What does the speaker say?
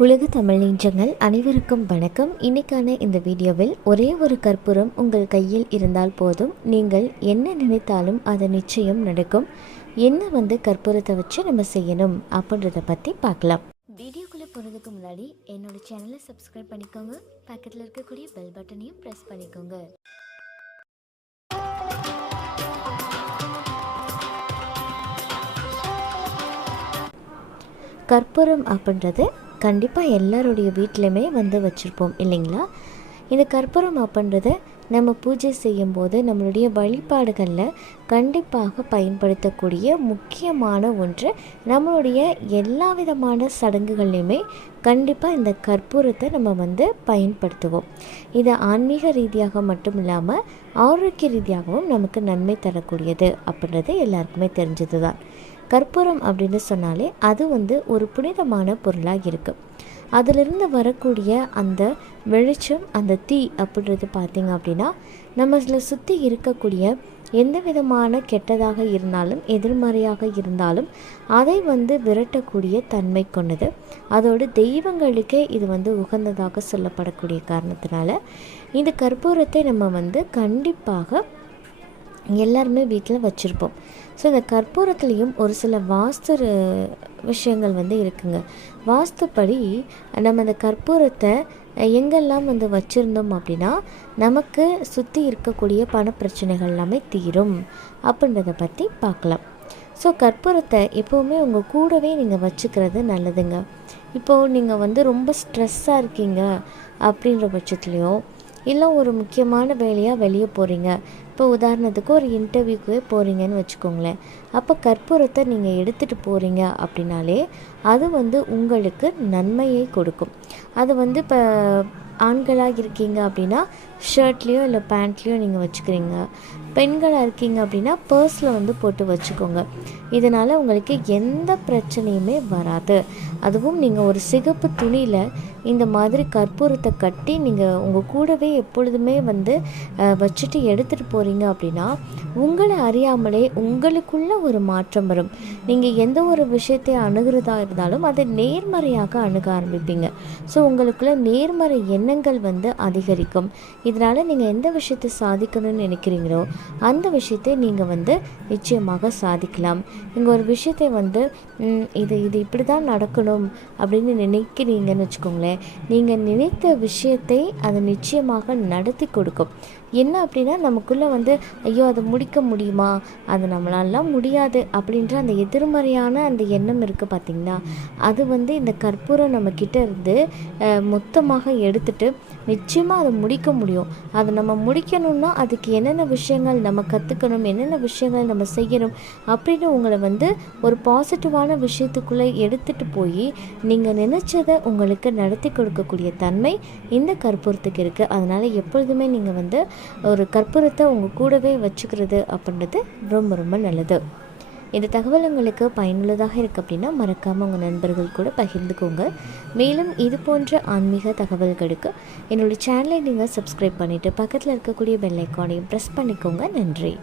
உலக தமிழ் நெஞ்சங்கள் அனைவருக்கும் வணக்கம். இன்னைக்கான இந்த வீடியோவில் ஒரே ஒரு கற்பூரம் உங்கள் கையில் இருந்தால் போதும். நீங்கள் என்ன நினைத்தாலும் அது நிச்சயம் நடக்கும். என்ன வந்து கற்பூரத்தை வச்சு நம்ம செய்யணும் அப்படின்றத பற்றி பார்க்கலாம். வீடியோக்குள்ளே போகிறதுக்கு முன்னாடி என்னோட சேனலை சப்ஸ்கிரைப் பண்ணிக்கோங்க. பக்கத்தில் இருக்கக்கூடிய பெல் பட்டனையும் ப்ரெஸ் பண்ணிக்கோங்க. கற்பூரம் அப்படின்றது கண்டிப்பாக எல்லாருடைய வீட்லையுமே வந்து வச்சுருப்போம் இல்லைங்களா? இந்த கற்பூரம் அப்படின்றத நம்ம பூஜை செய்யும்போது நம்மளுடைய வழிபாடுகளில் கண்டிப்பாக பயன்படுத்தக்கூடிய முக்கியமான ஒன்று நம்மளுடைய எல்லா விதமான சடங்குகள்லையுமே கண்டிப்பாக இந்த கற்பூரத்தை நம்ம வந்து பயன்படுத்துவோம். இது ஆன்மீக ரீதியாக மட்டும் இல்லாமல் ஆரோக்கிய ரீதியாகவும் நமக்கு நன்மை தரக்கூடியது அப்படின்றது எல்லாருக்குமே தெரிஞ்சது தான் கற்பூரம் அப்படின்னு சொன்னாலே அது வந்து ஒரு புனிதமான பொருளாக இருக்குது அதிலிருந்து வரக்கூடிய அந்த வெளிச்சம் அந்த தீ அப்படின்றது பார்த்திங்க அப்படின்னா நம்மளை சுற்றி இருக்கக்கூடிய எந்த விதமான கெட்டதாக இருந்தாலும் எதிர்மறையாக இருந்தாலும் அதை வந்து விரட்டக்கூடிய தன்மை கொண்டது. அதோடு தெய்வங்களுக்கே இது வந்து உகந்ததாக சொல்லப்படக்கூடிய காரணத்தினால இந்த கற்பூரத்தை நம்ம வந்து கண்டிப்பாக எல்லாருமே வீட்டில் வச்சுருப்போம். ஸோ இந்த கற்பூரத்துலேயும் ஒரு சில வாஸ்து விஷயங்கள் வந்து இருக்குங்க. வாஸ்துப்படி நம்ம அந்த கற்பூரத்தை எங்கெல்லாம் வந்து வச்சுருந்தோம் அப்படின்னா நமக்கு சுற்றி இருக்கக்கூடிய பண பிரச்சனைகள் எல்லாமே தீரும். அப்படின்றத பற்றி பார்க்கலாம் ஸோ கற்பூரத்தை எப்போவுமே உங்கள் கூடவே நீங்கள் வச்சுக்கிறது நல்லதுங்க. இப்போது நீங்கள் வந்து ரொம்ப ஸ்ட்ரெஸ்ஸாக இருக்கீங்க அப்படின்ற பட்சத்துலேயோ இல்லை ஒரு முக்கியமான வேலையாக வெளியே போகிறீங்க இப்போ உதாரணத்துக்கு ஒரு இன்டர்வியூக்கு போகிறீங்கன்னு வச்சுக்கோங்களேன். அப்போ கற்பூரத்தை நீங்கள் எடுத்துகிட்டு போகிறீங்க அப்படின்னாலே அது வந்து உங்களுக்கு நன்மையை கொடுக்கும். அது வந்து இப்போ ஆண்களாக இருக்கீங்க அப்படின்னா ஷர்ட்லேயோ இல்லை பேண்ட்லேயோ நீங்கள் வச்சுக்கிறீங்க. பெண்களாக இருக்கீங்க அப்படின்னா பர்ஸில் வந்து போட்டு வச்சுக்கோங்க. இதனால் உங்களுக்கு எந்த பிரச்சனையுமே வராது. அதுவும் நீங்கள் ஒரு சிகப்பு துணியில் இந்த மாதிரி கற்பூரத்தை கட்டி நீங்கள் உங்கள் கூடவே எப்பொழுதுமே வந்து வச்சுட்டு எடுத்துகிட்டு போகிறீங்க அப்படின்னா உங்களை அறியாமலே உங்களுக்குள்ள ஒரு மாற்றம் வரும். நீங்கள் எந்த ஒரு விஷயத்தை அணுகிறதா இருந்தாலும் அதை நேர்மறையாக அணுக ஆரம்பிப்பீங்க. ஸோ உங்களுக்குள்ள நேர்மறை எண்ணங்கள் வந்து அதிகரிக்கும். இதனால் நீங்கள் எந்த விஷயத்தை சாதிக்கணும்னு நினைக்கிறீங்களோ அந்த விஷயத்தை நீங்கள் வந்து நிச்சயமாக சாதிக்கலாம். நீங்கள் ஒரு விஷயத்தை வந்து இது இது இப்படி தான் நடக்கணும் அப்படின்னு நினைக்கிறீங்கன்னு வச்சுக்கோங்களேன் நீங்கள் நினைத்த விஷயத்தை அது நிச்சயமாக நடத்தி கொடுக்கும். என்ன அப்படின்னா நமக்குள்ளே வந்து ஐயோ அதை முடிக்க முடியுமா? அது நம்மளாலாம் முடியாது. அப்படின்ற அந்த எதிர்மறையான அந்த எண்ணம் இருக்குது பார்த்திங்களா அது வந்து இந்த கற்பூரம் நம்மக்கிட்ட இருந்து மொத்தமாக எடுத்துட்டு நிச்சயமாக அதை முடிக்க முடியும். அதை நம்ம முடிக்கணும்னா அதுக்கு என்னென்ன விஷயங்கள் நம்ம கற்றுக்கணும் என்னென்ன விஷயங்கள் நம்ம செய்யணும் அப்படின்னு உங்களை வந்து ஒரு பாசிட்டிவான விஷயத்துக்குள்ளே எடுத்துகிட்டு போய் நீங்கள் நினச்சதை உங்களுக்கு நடத்தி கொடுக்கக்கூடிய தன்மை இந்த கற்பூரத்துக்கு இருக்குது அதனால் எப்பொழுதுமே நீங்கள் வந்து ஒரு கற்பூரத்தை உங்கள் கூடவே வச்சுக்கிறது அப்படின்றது ரொம்ப ரொம்ப நல்லது. இந்த தகவல் உங்களுக்கு பயனுள்ளதாக இருக்குது அப்படின்னா மறக்காமல் உங்கள் நண்பர்கள் கூட பகிர்ந்துக்கோங்க. மேலும் இது போன்ற ஆன்மீக தகவல்களுக்கு என்னோடய சேனலை நீங்கள் சப்ஸ்கிரைப் பண்ணிவிட்டு பக்கத்தில் இருக்கக்கூடிய பெல் ஐக்கானையும் ப்ரெஸ் பண்ணிக்கோங்க. நன்றி.